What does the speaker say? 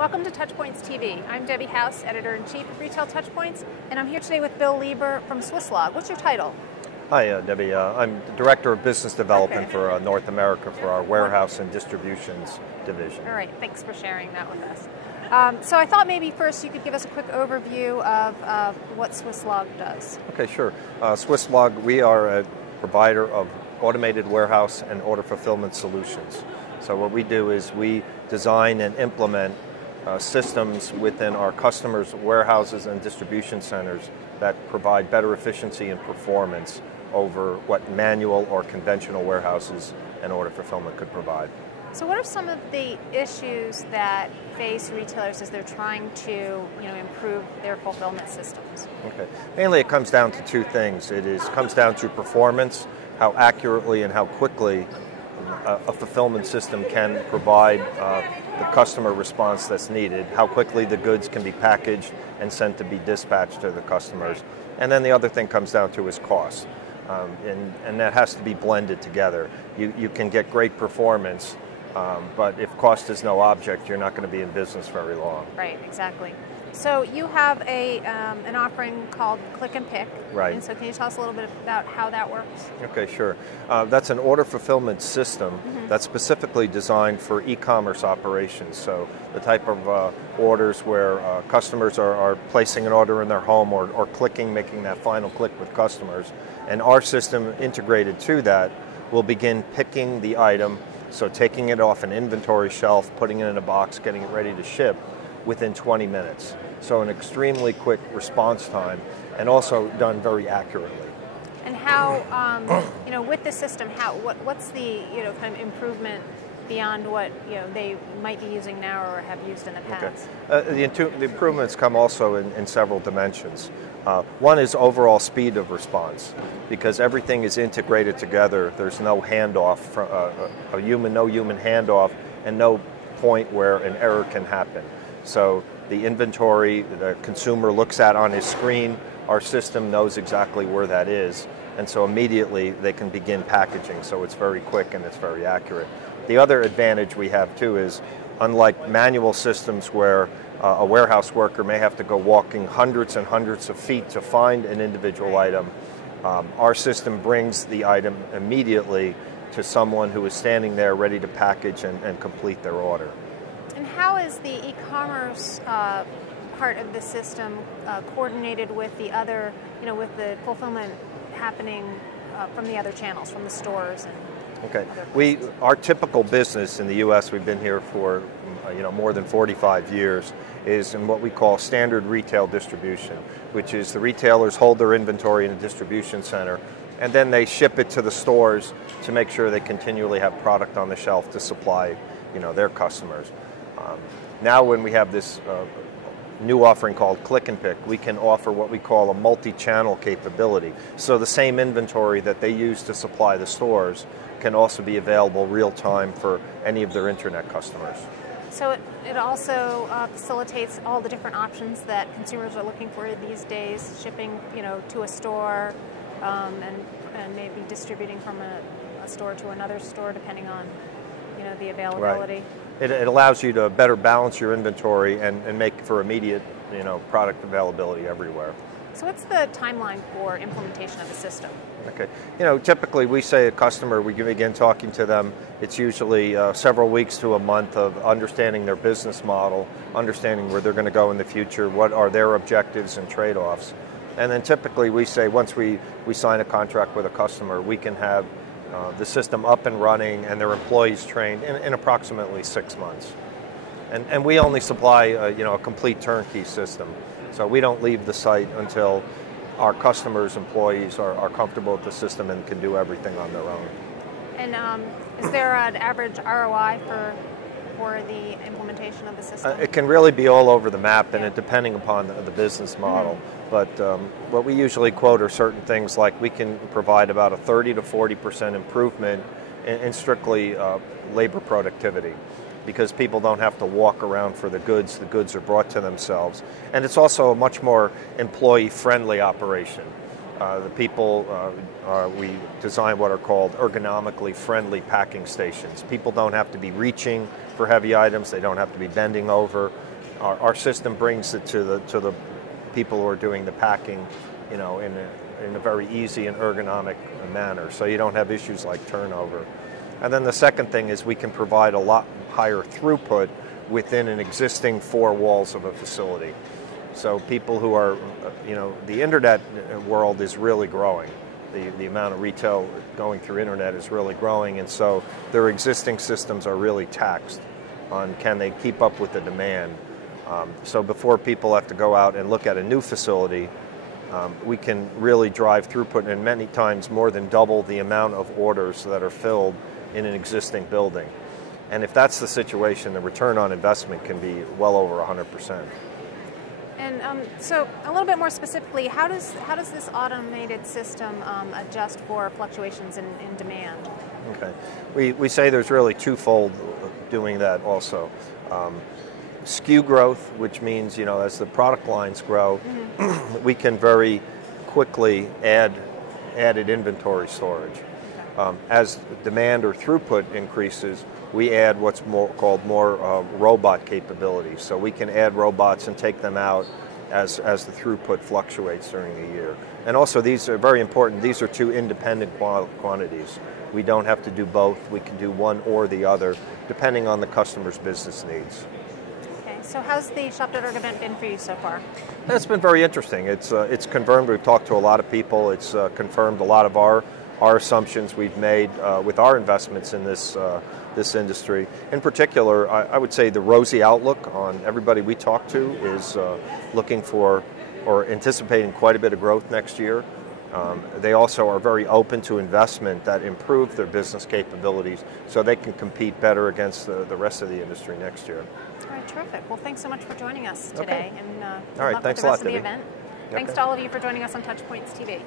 Welcome to TouchPoints TV. I'm Debbie House, Editor-in-Chief of Retail TouchPoints, and I'm here today with Bill Leber from Swisslog. What's your title? Hi, Debbie. I'm the Director of Business Development for North America for our Warehouse and Distributions Division. All right, thanks for sharing that with us. So I thought maybe first you could give us a quick overview of what Swisslog does. Okay, sure. Swisslog, we are a provider of automated warehouse and order fulfillment solutions. So what we do is we design and implement systems within our customers' warehouses and distribution centers that provide better efficiency and performance over what manual or conventional warehouses and order fulfillment could provide. So what are some of the issues that face retailers as they're trying to improve their fulfillment systems? Okay. Mainly it comes down to two things. Comes down to performance, how accurately and how quickly a fulfillment system can provide the customer response that's needed, how quickly the goods can be packaged and sent to be dispatched to the customers. And then the other thing comes down to is cost. And that has to be blended together. You can get great performance, but if cost is no object, you're not going to be in business very long. Right, exactly. So you have an offering called Click+Pick. Right. And so can you tell us a little bit about how that works? Okay, sure. That's an order fulfillment system that's specifically designed for e-commerce operations. So the type of orders where customers are placing an order in their home or clicking, making that final click with customers. And our system integrated to that will begin picking the item, so taking it off an inventory shelf, putting it in a box, getting it ready to ship within 20 minutes. So an extremely quick response time and also done very accurately. And how, with the system, what's the kind of improvement beyond what they might be using now or have used in the past? Okay. The improvements come also in several dimensions. One is overall speed of response, because everything is integrated together. There's no handoff, no human handoff, and no point where an error can happen. So the inventory the consumer looks at on his screen, our system knows exactly where that is, and so immediately they can begin packaging, so it's very quick and it's very accurate. The other advantage we have too is, unlike manual systems where a warehouse worker may have to go walking hundreds and hundreds of feet to find an individual item, our system brings the item immediately to someone who is standing there ready to package and complete their order. And how is the e-commerce part of the system coordinated with the other, with the fulfillment happening from the other channels, from the stores? Okay, our typical business in the U.S., we've been here for more than 45 years, is in what we call standard retail distribution, which is the retailers hold their inventory in a distribution center, and then they ship it to the stores to make sure they continually have product on the shelf to supply their customers. Now when we have this new offering called Click+Pick, we can offer what we call a multi-channel capability. So the same inventory that they use to supply the stores can also be available real-time for any of their internet customers. So it also facilitates all the different options that consumers are looking for these days, shipping to a store and maybe distributing from a store to another store depending on the availability. Right. It allows you to better balance your inventory and make for immediate product availability everywhere. So what's the timeline for implementation of the system? Okay, typically we say a customer, we begin talking to them, it's usually several weeks to a month of understanding their business model, understanding where they're going to go in the future, what are their objectives and trade-offs. And then typically we say once we sign a contract with a customer, we can have the system up and running and their employees trained in approximately 6 months. And we only supply a complete turnkey system. So we don't leave the site until our customers' employees are comfortable with the system and can do everything on their own. And is there an average ROI for the implementation of the system? It can really be all over the map, and depending upon the business model. But what we usually quote are certain things like we can provide about a 30 to 40% improvement in strictly labor productivity, because people don't have to walk around for the goods are brought to themselves. And it's also a much more employee-friendly operation. We design what are called ergonomically friendly packing stations. People don't have to be reaching for heavy items, they don't have to be bending over. our system brings it to the people who are doing the packing, in a very easy and ergonomic manner, so you don't have issues like turnover. And then the second thing is we can provide a lot higher throughput within an existing 4 walls of a facility. So people who are, the internet world is really growing. The amount of retail going through internet is really growing, and so their existing systems are really taxed on can they keep up with the demand. So before people have to go out and look at a new facility, we can really drive throughput and many times more than double the amount of orders that are filled in an existing building. And if that's the situation, the return on investment can be well over 100%. And so a little bit more specifically, how does this automated system adjust for fluctuations in demand? Okay, we say there's really twofold doing that also. SKU growth, which means as the product lines grow, we can very quickly add added inventory storage. As demand or throughput increases, we add what's called more robot capabilities. So we can add robots and take them out as the throughput fluctuates during the year. And also these are very important. These are 2 independent quantities. We don't have to do both. We can do one or the other, depending on the customer's business needs. Okay, so how's the Shop.org event been for you so far? It's been very interesting. It's confirmed. We've talked to a lot of people. It's confirmed a lot of our assumptions we've made with our investments in this industry. In particular, I would say the rosy outlook on everybody we talk to is looking for or anticipating quite a bit of growth next year. They also are very open to investment that improve their business capabilities so they can compete better against the rest of the industry next year. All right, terrific. Well, thanks so much for joining us today. Okay. And all right, luck thanks with the a lot, rest of the Debbie. event. Okay. Thanks to all of you for joining us on TouchPoints TV.